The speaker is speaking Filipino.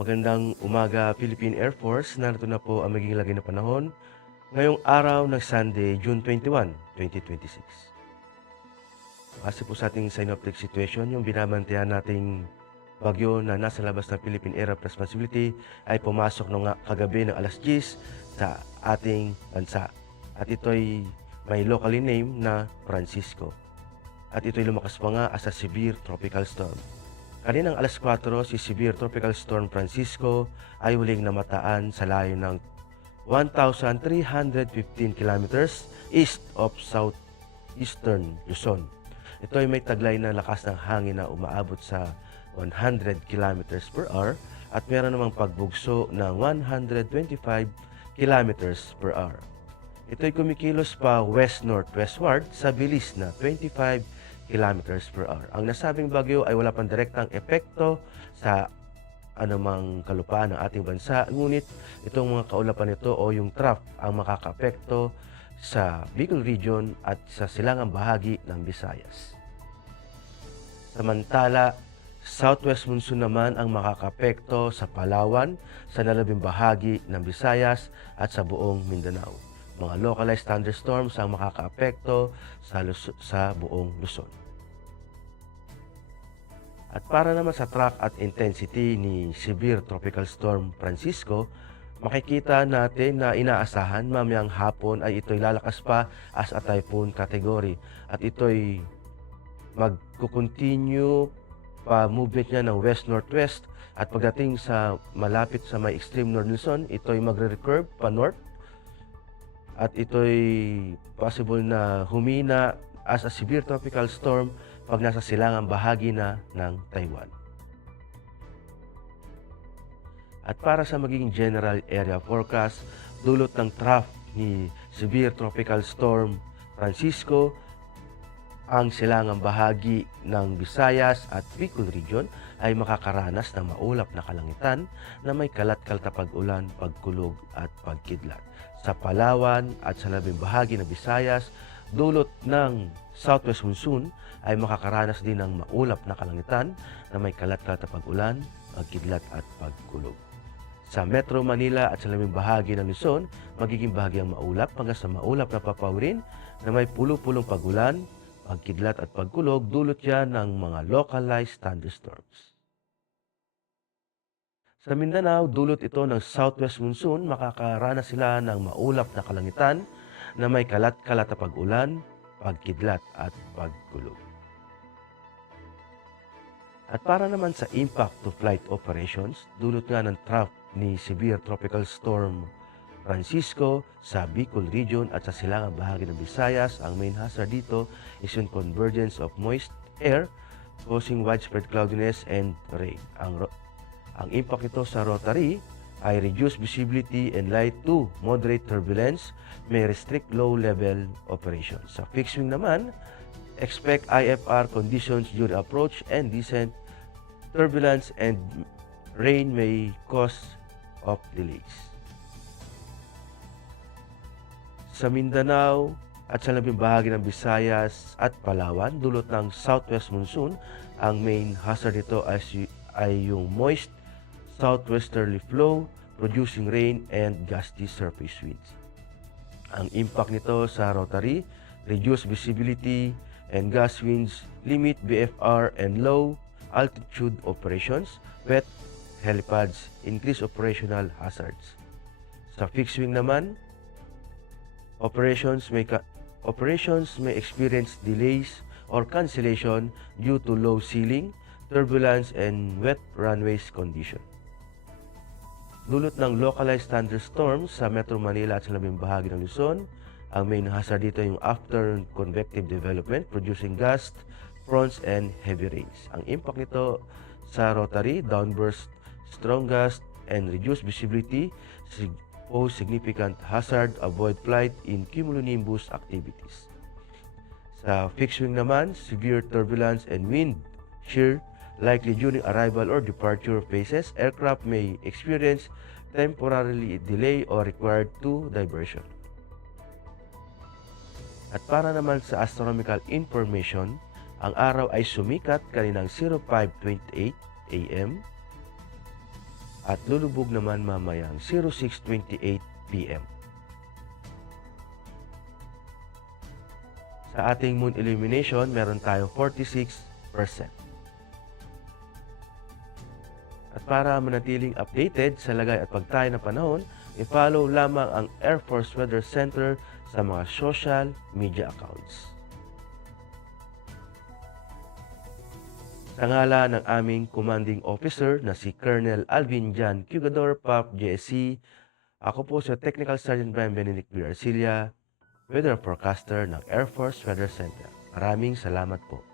Magandang umaga, Philippine Air Force. Narito na po ang magiging lagay na panahon ngayong araw ng Sunday, June 21, 2026. Base po sa ating synoptic situation, yung binabantayan nating bagyo na nasa labas ng Philippine Area of Responsibility ay pumasok nung kagabi ng alas 10 sa ating bansa. At ito'y may locally named na Francisco. At ito'y lumakas pa nga as a severe tropical storm. Kaninang alas 4, si Severe Tropical Storm Francisco ay huling namataan sa layo ng 1,315 kilometers east of southeastern Luzon. Ito ay may taglay na lakas ng hangin na umaabot sa 100 kilometers per hour at meron namang pagbugso ng 125 kilometers per hour. Ito ay kumikilos pa west-northwestward sa bilis na 25 kilometers per hour. Ang nasabing bagyo ay wala pang direktang epekto sa anumang kalupaan ng ating bansa, ngunit itong mga kaulapan nito o yung trough ang makakaapekto sa Bicol region at sa silangang bahagi ng Visayas. Samantala, southwest monsoon naman ang makakaapekto sa Palawan, sa nalabing bahagi ng Visayas at sa buong Mindanao. Mga localized thunderstorms ang makakaapekto sa buong Luzon. At para naman sa track at intensity ni Severe Tropical Storm Francisco, makikita natin na inaasahan mamayang hapon ay ito'y lalakas pa as a typhoon category. At ito'y magkukontinue pa movement niya ng west-northwest at pagdating sa malapit sa may extreme north Luzon, ito'y magre-recurve pa north at ito'y possible na humina as a severe tropical storm pag nasa silangang bahagi na ng Taiwan. At para sa magiging general area forecast, dulot ng trough ni Severe Tropical Storm Francisco, ang silangang bahagi ng Visayas at Bicol region ay makakaranas ng maulap na kalangitan na may kalat-kaltapag ulan, pagkulog at pagkidlat. Sa Palawan at sa labing bahagi ng Visayas, dulot ng southwest monsoon ay makakaranas din ng maulap na kalangitan na may kalat-kaltapag ulan, pagkidlat at pagkulog. Sa Metro Manila at sa labing bahagi ng Luzon, magiging bahagyang maulap hanggang sa maulap na papawirin na may pulo-pulong pagulan, pagkidlat at pagkulog, dulot yan ng mga localized thunderstorms. Sa Mindanao, dulot ito ng southwest monsoon, makakaranas sila ng maulap na kalangitan na may kalat-kaltapag ulan, pagkidlat at pagkulog. At para naman sa impact to flight operations, dulot nga ng trough ni Severe Tropical Storm Francisco sa Bicol region at sa silangang bahagi ng Visayas. Ang main hazard dito is yung convergence of moist air causing widespread cloudiness and rain. Ang impact nito sa rotary ay reduced visibility and light to moderate turbulence, may restrict low-level operations. Sa fixed wing naman, expect IFR conditions during approach and descent, turbulence and rain may cause of delays. Sa Mindanao at sa labing bahagi ng Visayas at Palawan, dulot ng southwest monsoon, ang main hazard nito ay yung moist southwesterly flow producing rain and gusty surface winds. Ang impact nito sa rotary, reduced visibility and gust winds, limit BFR and low altitude operations, wet helipads, increase operational hazards. Sa fixed wing naman, operations may experience delays or cancellation due to low ceiling, turbulence and wet runways condition. Dulot ng localized thunderstorms sa Metro Manila at sa labing bahagi ng Luzon. Ang main hazard dito yung after convective development producing gust, fronts, and heavy rains. Ang impact nito sa rotary, downburst, strong gust, and reduced visibility pose significant hazard, avoid flight in cumulonimbus activities. Sa fixed wing naman, severe turbulence and wind shear likely during arrival or departure phases. Aircraft may experience temporarily delay or required to diversion. At para naman sa astronomical information, ang araw ay sumikat kaninang 05:28 AM at lulubog naman mamayang 06:28 PM. Sa ating moon illumination, meron tayong 46%. At para manatiling updated sa lagay at pagtayo ng panahon, i-follow lamang ang Air Force Weather Center sa mga social media accounts. Sa ngalan ng aming commanding officer na si Colonel Alvin Jan Cugador, PAP JSC, ako po si Technical Sergeant Brian Benedict B. Arcilla, Weather Forecaster ng Air Force Weather Center. Maraming salamat po.